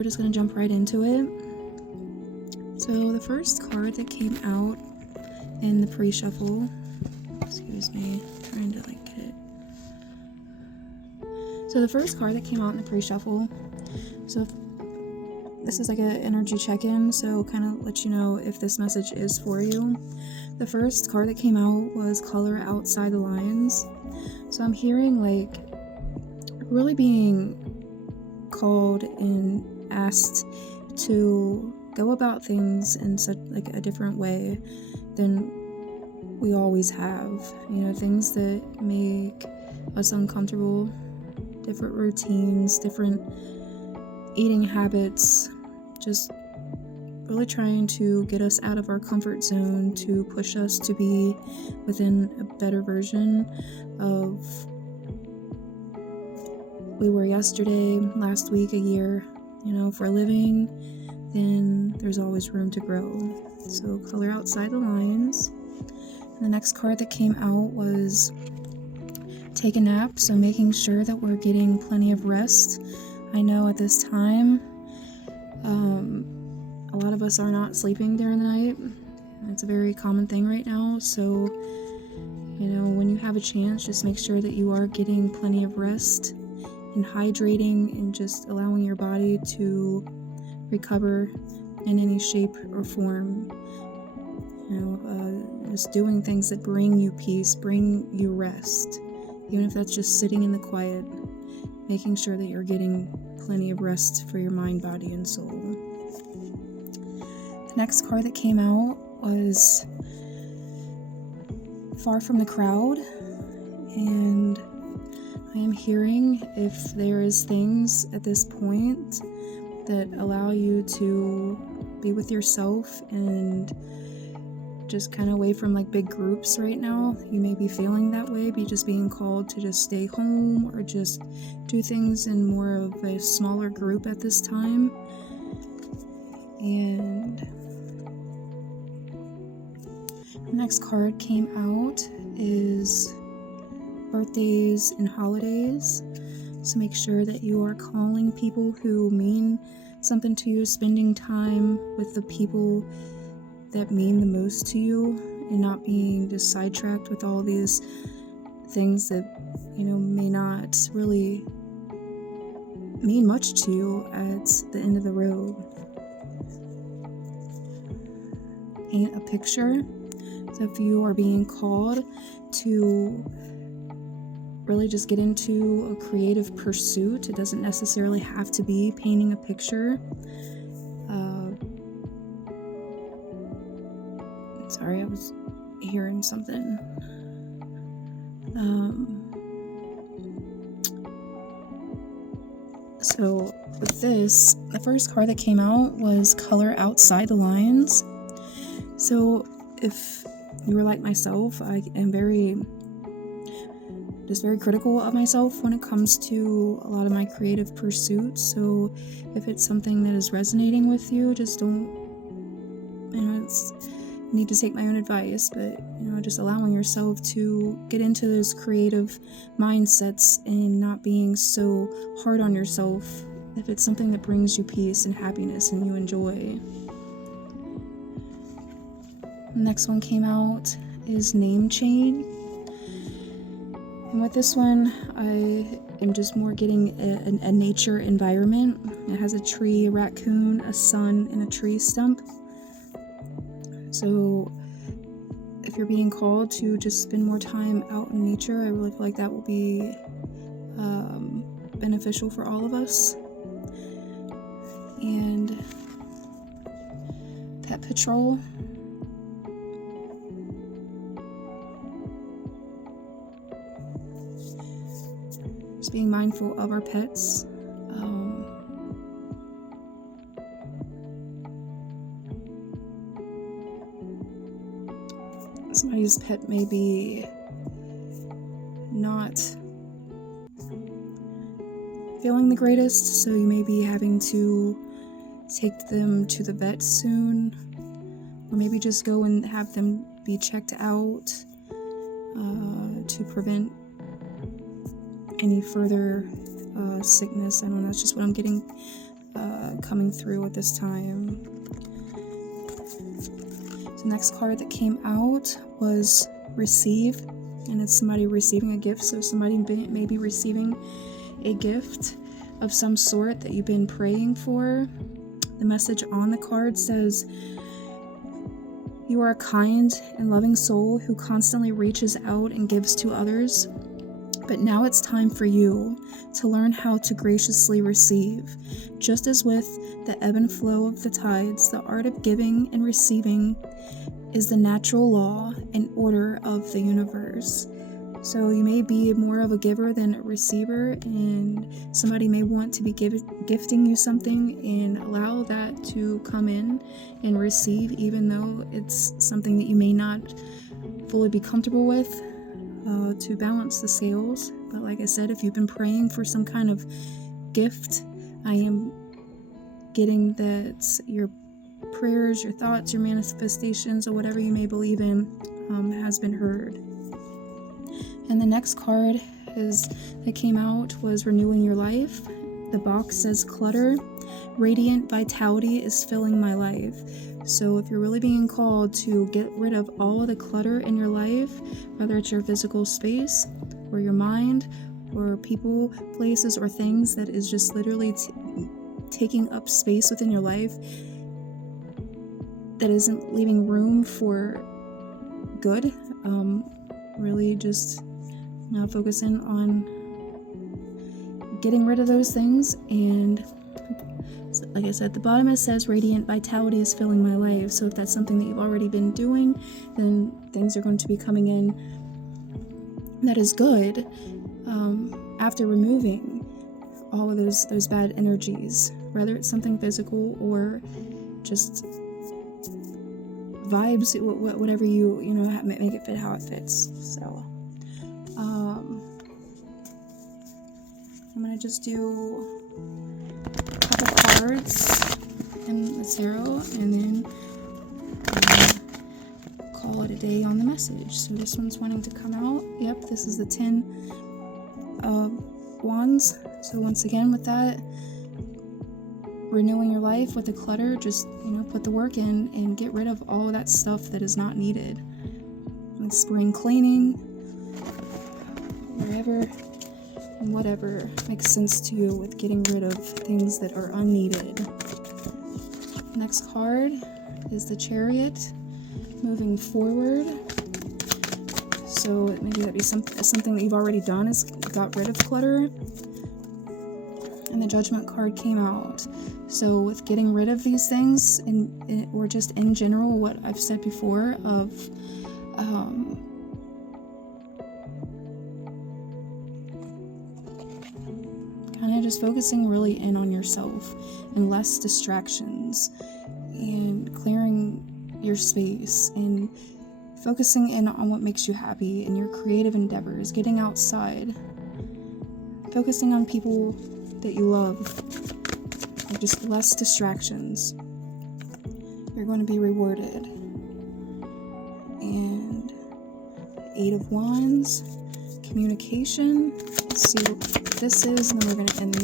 We're just gonna jump right into it. So the first card that came out in the pre-shuffle, excuse me, trying to get it. So the first card that came out in the pre-shuffle, so this is like an energy check-in, so kind of let you know if this message is for you. The first card that came out was Color Outside the Lines. So I'm hearing really being called and asked to go about things in such a different way than we always have. Things that make us uncomfortable, different routines, different eating habits, just really trying to get us out of our comfort zone, to push us to be within a better version of we were yesterday, last week, a year. If we're living, then there's always room to grow. So color outside the lines. And the next card that came out was take a nap, so making sure that we're getting plenty of rest. I know at this time, a lot of us are not sleeping during the night. It's a very common thing right now, so when you have a chance, just make sure that you are getting plenty of rest and hydrating and just allowing your body to recover in any shape or form. Just doing things that bring you peace, bring you rest, even if that's just sitting in the quiet, making sure that you're getting plenty of rest for your mind, body, and soul. The next card that came out was Far from the Crowd, and I am hearing if there is things at this point that allow you to be with yourself and just kind of away from big groups right now. You may be feeling that way, be just being called to just stay home or just do things in more of a smaller group at this time. And the next card came out is birthdays and holidays. So make sure that you are calling people who mean something to you, spending time with the people that mean the most to you, and not being just sidetracked with all these things that may not really mean much to you at the end of the road. Paint a picture. So if you are being called to really just get into a creative pursuit, it doesn't necessarily have to be painting a picture. Sorry, I was hearing something. So with this, the first card that came out was Color Outside the Lines. So if you were like myself, I am very critical of myself when it comes to a lot of my creative pursuits. So if it's something that is resonating with you, just don't, need to take my own advice, but just allowing yourself to get into those creative mindsets and not being so hard on yourself if it's something that brings you peace and happiness and you enjoy. The next one came out is Name Change. And with this one, I am just more getting a nature environment. It has a tree, a raccoon, a sun, and a tree stump. So if you're being called to just spend more time out in nature, I really feel like that will be beneficial for all of us. And Pet Patrol. Just being mindful of our pets. Somebody's pet may be not feeling the greatest, so you may be having to take them to the vet soon, or maybe just go and have them be checked out to prevent any further sickness. I don't know, that's just what I'm getting coming through at this time. The next card that came out was receive, and it's somebody receiving a gift. So somebody may be receiving a gift of some sort that you've been praying for. The message on the card says, you are a kind and loving soul who constantly reaches out and gives to others. But now it's time for you to learn how to graciously receive. Just as with the ebb and flow of the tides, the art of giving and receiving is the natural law and order of the universe. So you may be more of a giver than a receiver, and somebody may want to be gifting you something, and allow that to come in and receive, even though it's something that you may not fully be comfortable with, to balance the scales. But like I said, if you've been praying for some kind of gift, I am getting that your prayers, your thoughts, your manifestations, or whatever you may believe in, has been heard. And the next card that came out was renewing your life. The box says clutter. Radiant vitality is filling my life. So if you're really being called to get rid of all of the clutter in your life, whether it's your physical space or your mind or people, places, or things that is just literally taking up space within your life, that isn't leaving room for good, really just now focusing on getting rid of those things. And like I said, at the bottom it says radiant vitality is filling my life. So if that's something that you've already been doing, then things are going to be coming in that is good, after removing all of those bad energies, whether it's something physical or just vibes, whatever you make it fit how it fits. So I'm gonna just do a couple cards in the tarot, and then call it a day on the message. So this one's wanting to come out. Yep, this is the 10 of Wands. So once again, with that, renewing your life with the clutter, just put the work in and get rid of all of that stuff that is not needed. Like spring cleaning, wherever and whatever makes sense to you with getting rid of things that are unneeded. Next card is the Chariot, moving forward. So maybe that'd be something that you've already done, is got rid of clutter. And the Judgment card came out. So with getting rid of these things, or just in general, what I've said before of kind of just focusing really in on yourself and less distractions, and clearing your space and focusing in on what makes you happy in your creative endeavors, getting outside, focusing on people that you love, or just less distractions. You're going to be rewarded. And 8 of Wands, communication. Let's see what this is, and then we're going to end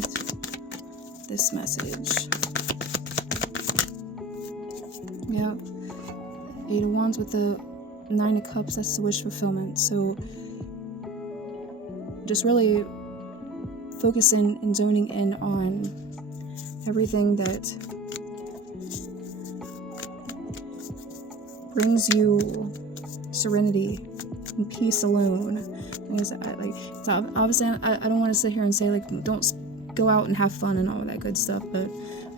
this message. Yep, 8 of Wands with the 9 of Cups, that's the wish fulfillment. So just really focusing and zoning in on everything that brings you serenity and peace alone. Because obviously I don't want to sit here and say don't go out and have fun and all of that good stuff, but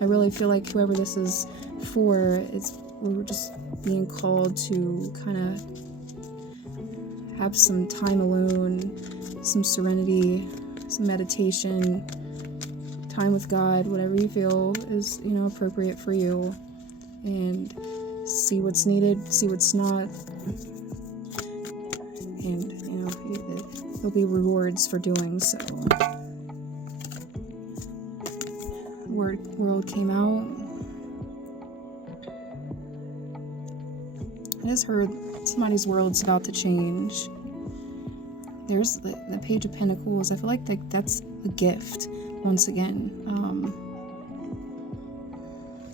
I really feel like whoever this is for, we're just being called to kind of have some time alone, some serenity, some meditation, time with God, whatever you feel is appropriate for you, and see what's needed, see what's not, and there'll be rewards for doing so. World came out. I just heard somebody's world's about to change. There's the Page of Pentacles. I feel like that's a gift once again.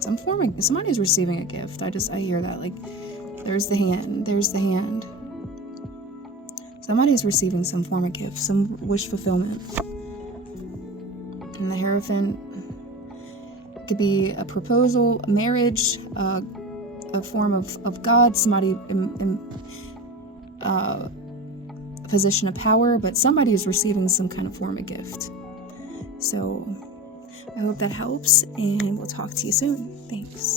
Somebody's receiving a gift. I hear that, like, there's the hand. Somebody's receiving some form of gift, some wish fulfillment. And the Hierophant could be a proposal, a marriage, a form of God, somebody in a position of power, but somebody is receiving some kind of form of gift. So I hope that helps, and we'll talk to you soon. Thanks.